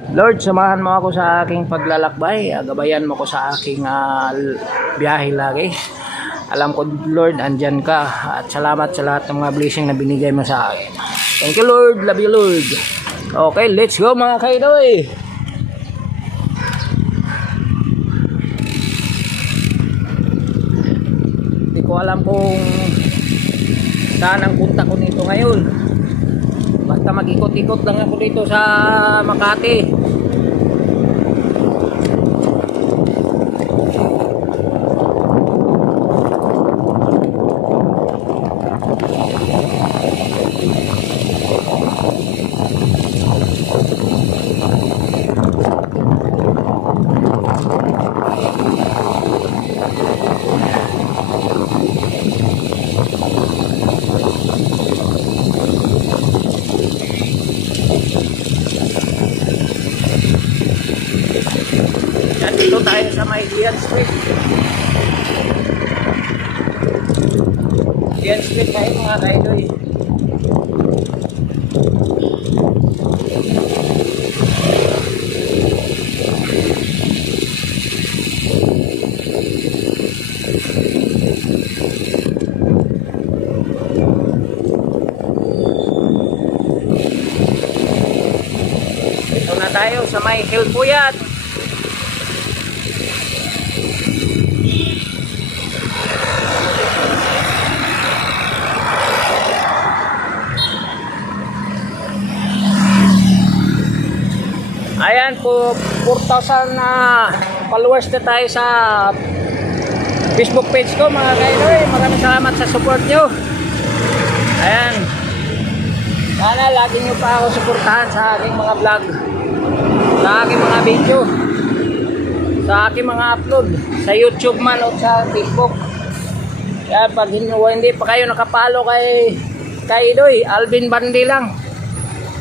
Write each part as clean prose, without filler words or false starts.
Lord, samahan mo ako sa aking paglalakbay. Gabayan mo ko sa aking biyahe lagi. Alam ko, Lord, andyan ka. At salamat sa lahat ng mga blessing na binigay mo sa akin. Thank you, Lord. Love you, Lord. Okay, let's go mga kaidoy. Hindi ko alam kung saan ang punta ko nito ngayon. Basta mag-ikot-ikot lang ako dito sa Makati. Yan, dito tayo sa may Dian Street. Dian Street tayo mga kaidoy. Dito na tayo sa may Hilpuyat. Ayan po, 4,000 na followers na tayo sa Facebook page ko mga kaidoy. Maraming salamat sa support nyo. Ayan, sana lagi nyo pa ako suportahan sa aking mga vlog, sa aking mga video, sa aking mga upload sa YouTube man o sa Facebook. Kaya pag hindi pa kayo nakapalo kay Kaidoy, Alvin Bandi lang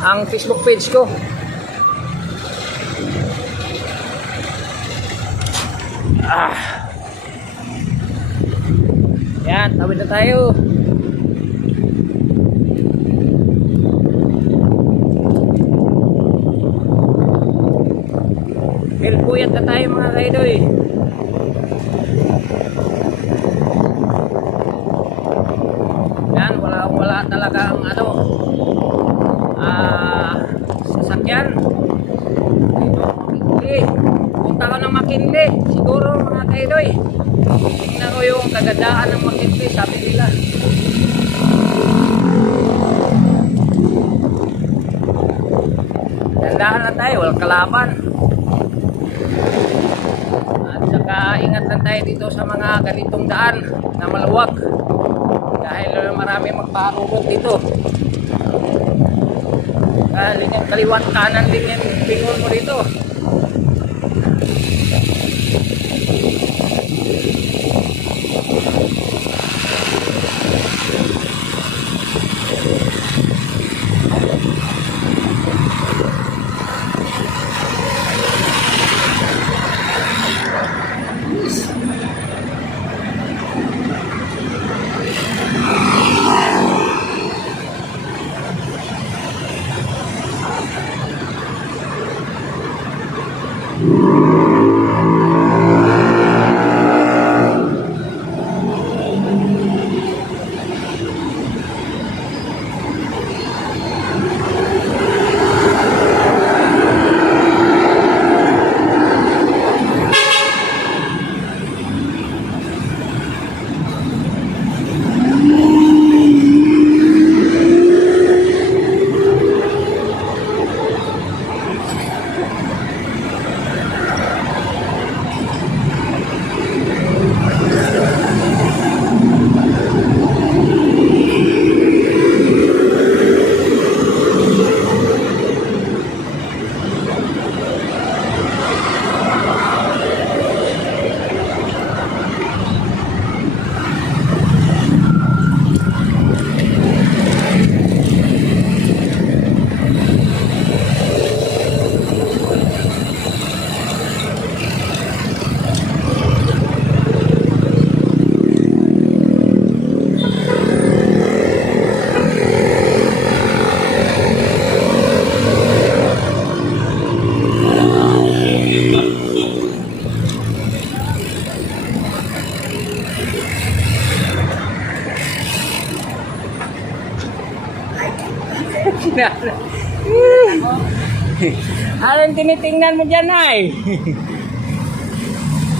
ang Facebook page ko. Yan, tawid na tayo. Hilpuyat na tayo mga kaidoy. Yan, wala talaga ang sasakyan. Dito, punta ka ng Makindi siguro mga kaidoy. Tingnan ko yung kagandaan ng Makindi, sabi nila. Dandahan na tayo, walang kalaban. At saka ingat lang tayo dito sa mga ganitong daan na maluwag, dahil marami magpaharulot dito. Kaliwat kanan din yung pingon mo dito. Anong tinitingnan mo dyan, ay?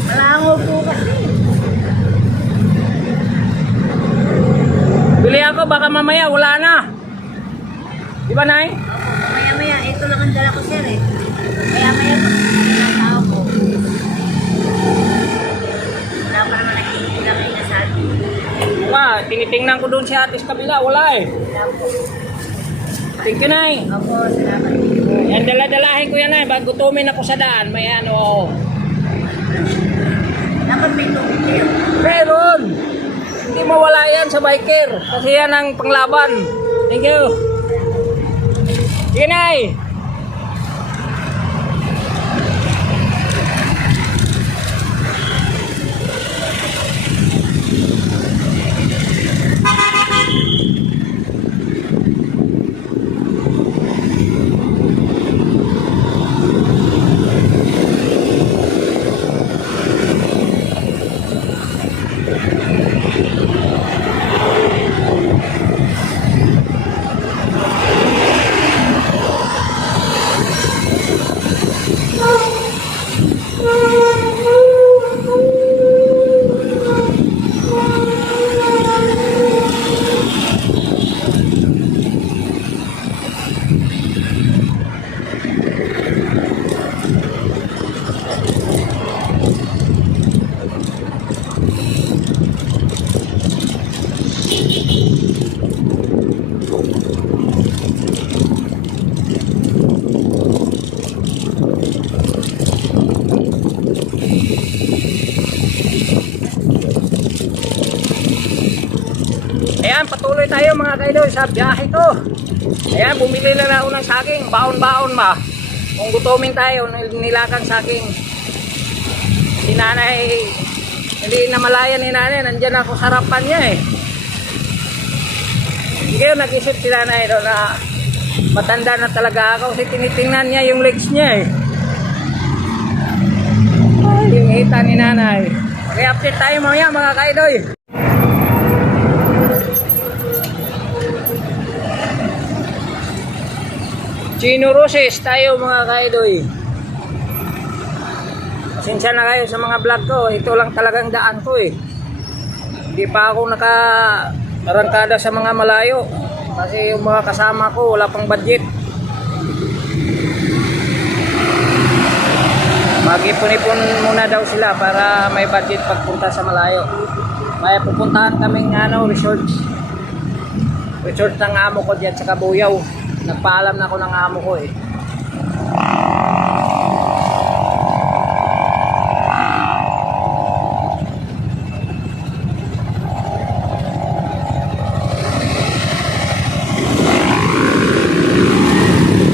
Malango po kasi. Bili ako, baka mamaya wala na. Di ba, Nay? Opo, maya-maya. Ito lang ang dala ko, sir eh. Maya-maya po. Ang tao po. Wala pa naman nakikita kayo na sa atin. Tinitingnan ko doon si ate sa kabila, wala eh. Wala po. Thank you, Nay. Opo, salamat. Yan, dala-dalahin ko yan, Nay. Bago gutumin ako sa daan, may ano. Dapat may tubig kayo. Meron! Hindi mawala yan sa biker. Kasi yan ang panglaban. Thank you. Sige, Nay. Ayan, patuloy tayo mga kaidol sa biyahe ko. Ayan, bumili na ako ng saging. Baon-baon ma. Kung gutumin tayo, nilakang saging. Si nanay, hindi na malaya ni nanay. Nandyan ako sa harapan niya eh. Sige, nag-isip si nanay no, na matanda na talaga ako. Kasi tinitingnan niya yung legs niya eh. Yung hita ni nanay. Okay-update tayo mamaya mga kaidol. Chino Roses tayo mga kaidoy. Pasensya na kayo sa mga vlog ko. Ito lang talagang daan ko eh. Hindi pa ako nakarangkada sa mga malayo. Kasi yung mga kasama ko wala pang budget. Mag-ipon-ipon muna daw sila para may budget pagpunta sa malayo. May pupuntahan kaming resort. Resort ng amo ko dyan sa Kabuyaw. Nagpaalam na ako ng amo ko eh.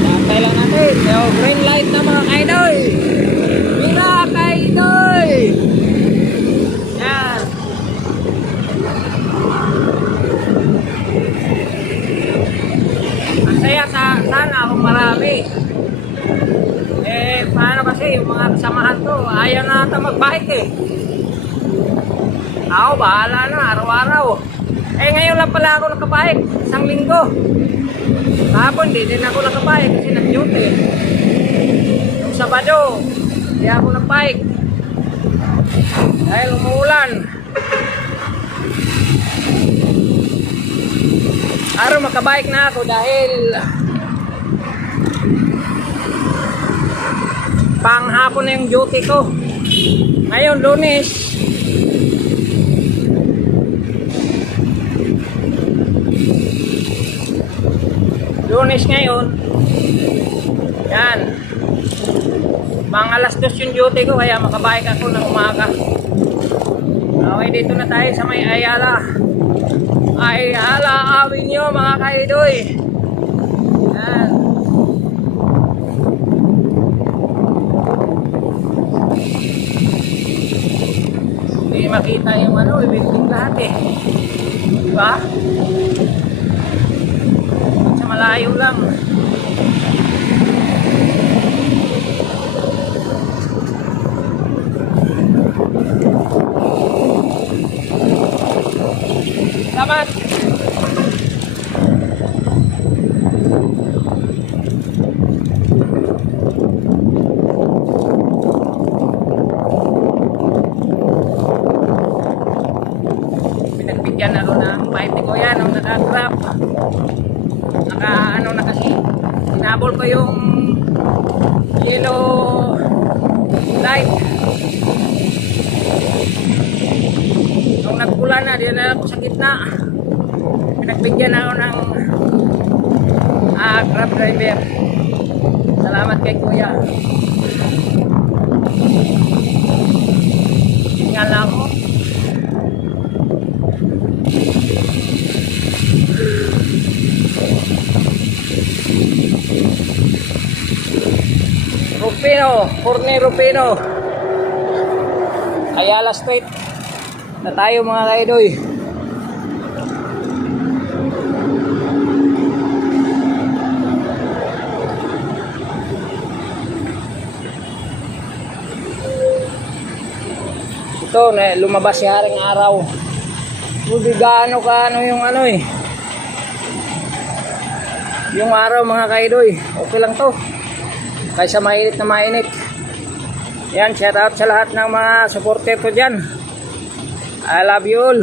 Bantay lang natin. So, green light na mga kaidoy. Mira kaidoy. Yan. Masaya sana kung marami. Eh, paano kasi yung mga kasamahan ko, ayaw na ata mag-bike eh. Ako, bahala na, araw-araw. Eh, ngayon lang pala ako nakabike, isang linggo. Kahapon, di din ako nakabike kasi nag-duty. Yung Sabado, di ako nag-bike. Dahil umuulan. Araw makabike na ako dahil panghapon na yung duty ko. Ngayon, Lunes. Lunes ngayon. Yan. Mga alas 2 yung duty ko kaya makabike ako ng umaga. Okay, dito na tayo sa may Ayala. Ayala Avenue mga kaidoy. Yan. Hindi makita yung building lahat eh. Diba? Sa malayo lang. Salamat. ko yung yellow light. Nung nagpula na, diyan na ako sa gitna. Pinagbigyan ako ng Grab driver. Salamat kay Kuya. Tingnan lang ako. Corne Rufino. Ayala Street na tayo mga kaidoy. Ito na lumabas si Haring Araw. Hindi gaano yung ano eh. Yung araw mga kaidoy, okay lang to. Kaysa mainit na mainit. Yan, shout out sa lahat ng mga supporter ko dyan. I love you all.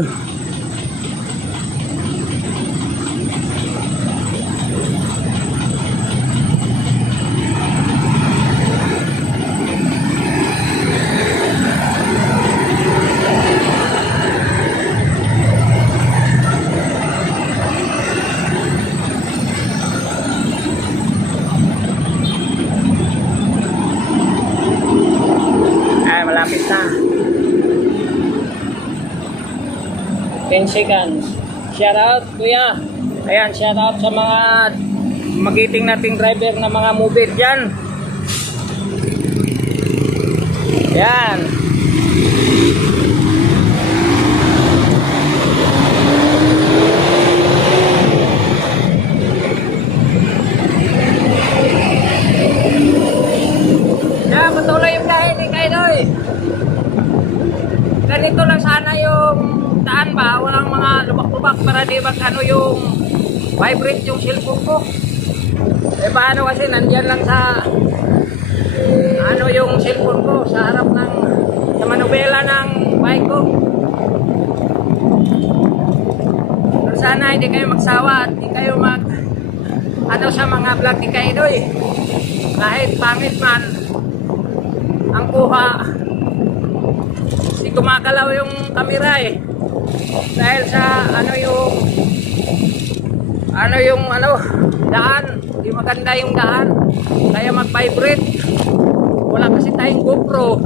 Malapit na 10 seconds. Shout out Kuya. Ayan, shout out sa mga magiting nating driver na mga mobile dyan. Ayan. Ayan, patuloy yung dahil ni Kaidoy. Ganito lang sana yung daan ba, walang mga lubak-lubak para di ba ano yung vibrate yung cellphone ko. Eh paano kasi nandyan lang sa ano yung cellphone ko sa harap ng sa manubela ng bike ko. So sana hindi kayo magsawa at hindi kayo mag ano sa mga vlog ni Kaidoy. Kahit pangit man ang kuha, hindi gumagalaw yung camera eh. Dahil sa daan, hindi maganda yung daan. Kaya mag-vibrate. Wala kasi tayong GoPro.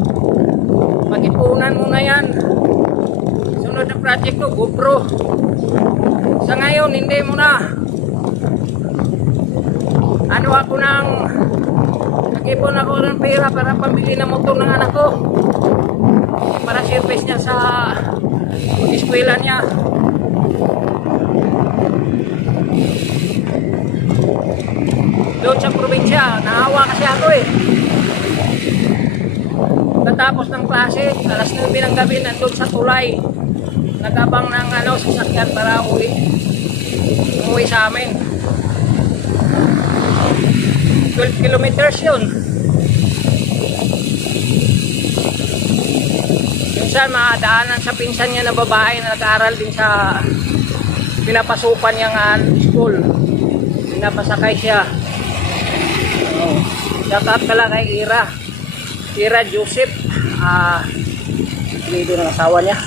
Mag-ipunan muna yan. Sunod na project ko, GoPro. Sa ngayon, hindi muna. Nag-ipon ako ng pera para pambili ng motor ng anak ko. Para service niya sa eskwela niya. Doon sa probinsya, naawa kasi ako eh. Katapos ng klase, alas 9 ng gabi, nandun sa tulay. Nagabang ng sasakyan para umuwi sa amin. 12 kilometers yun. Minsan madaanan sa pinsan niya na babae na nag-aaral din sa pinapasukan niyang school. Pinapasakay siya. Shout out pala kay Ira Joseph. Dito ng asawa niya.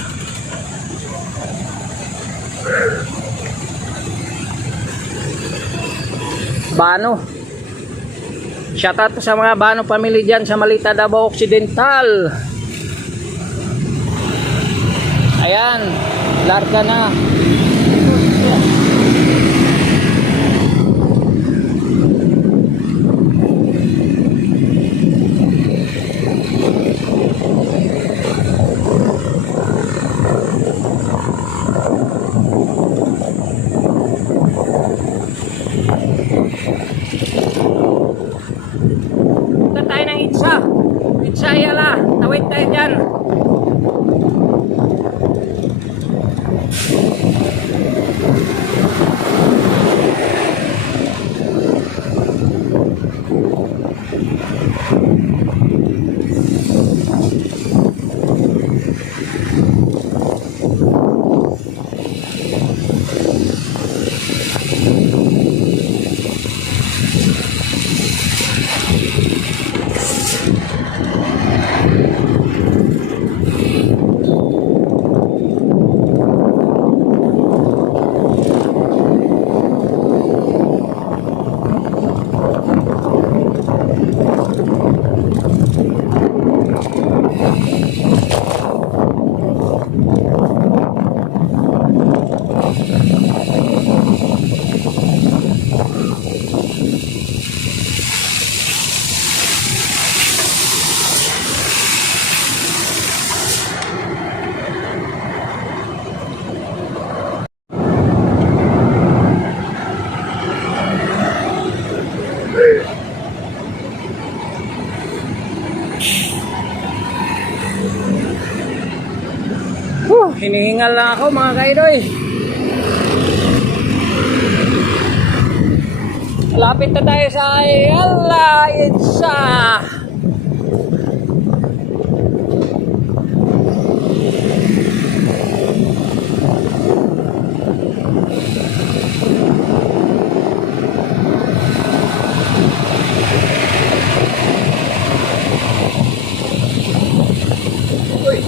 Bano. Shout out sa mga Bano family dyan sa Malita, Davao Occidental. Ayan, larga na. Punta tayo ng Itsa Ayala, tawid tayo dyan. hinihingal lang ako mga kaidoy. Lapit na tayo sa Ayala Itza. Uy.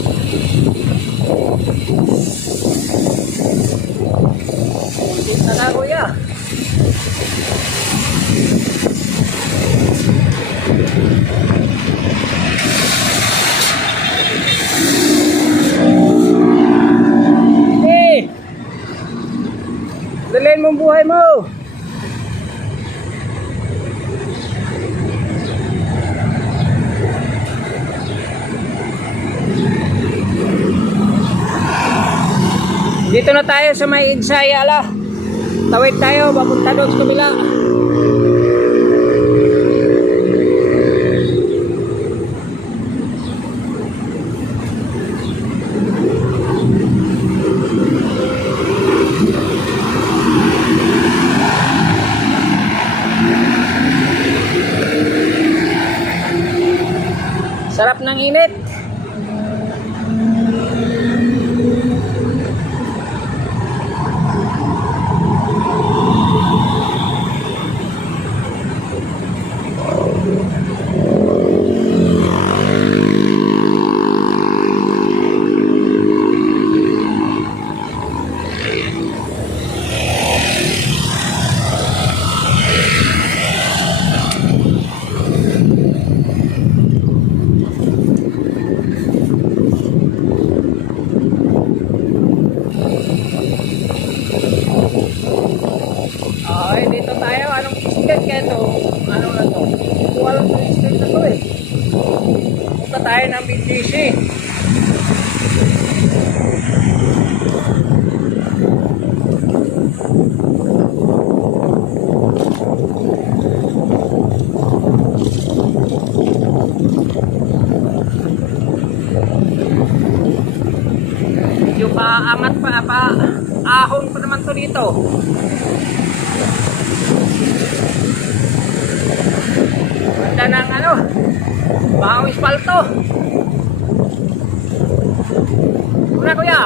Punta na kuya. Hey! Dalhin mo ang buhay mo. Dito na tayo sa may Itza Ayala. Tawid tayo, papunta doon sa kabila. Sarap ng init. Okay, dito tayo. Anong street kaya ito? Ano na to? Walang street na to eh. Punta tayo ng BGC. Medyo paangat pa, ahon pa naman to dito. Ganda ng ano, bahang ispalto. Una kuya.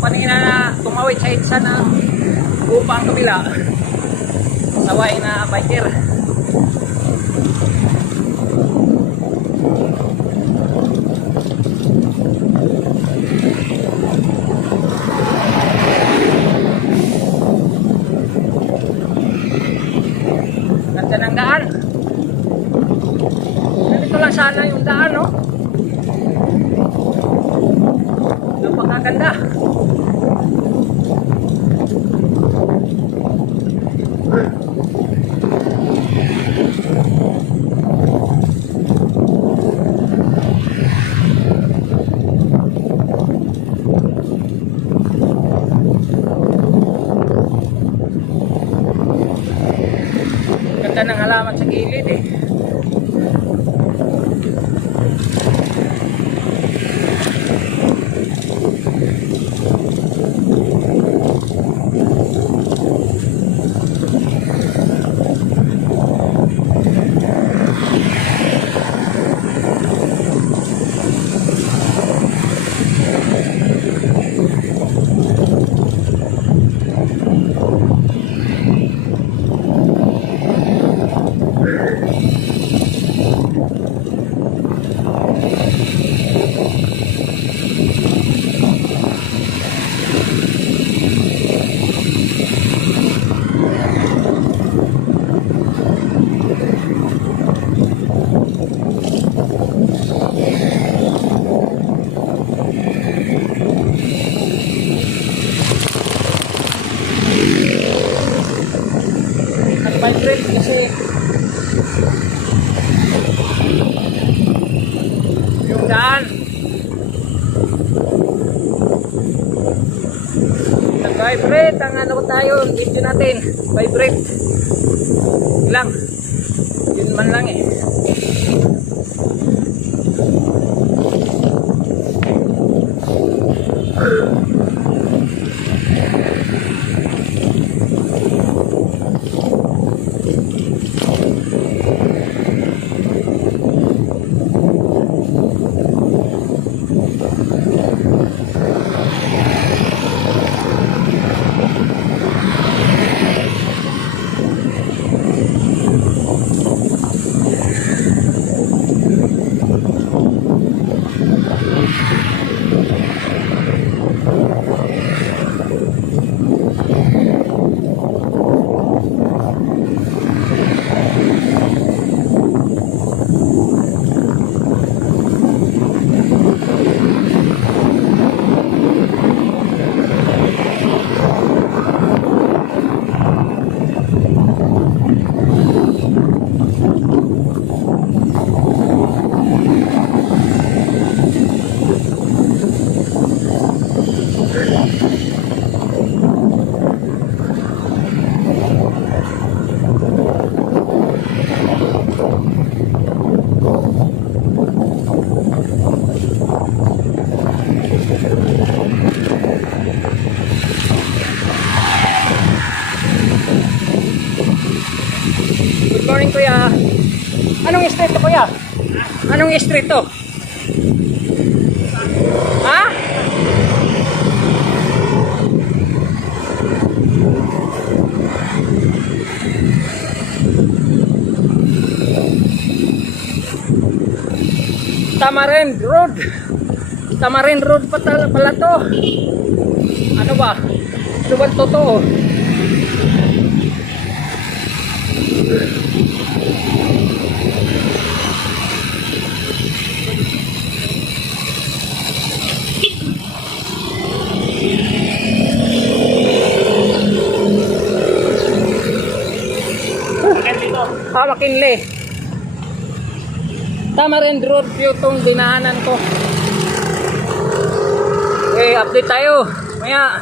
Kanina na tumawid sa Itza na upang kabila. Saway na biker. Ganda ng daan. Ganito lang sana yung daan, no? Napakaganda. Ganda ng halaman sa gilid eh. Nag-vibrate kasi yung daan. Nag-vibrate. Vibrate ang ano ko tayo, engine natin. Vibrate. Lang. Yun man lang eh. Good morning kuya. Anong street to kuya? Anong street to? Ha? Tamarind Road. Tamarind Road pala to. Ano ba? Ano ba totoo? McKinley. Tamarind Road yung dinahanan ko. Okay, update tayo. Maya.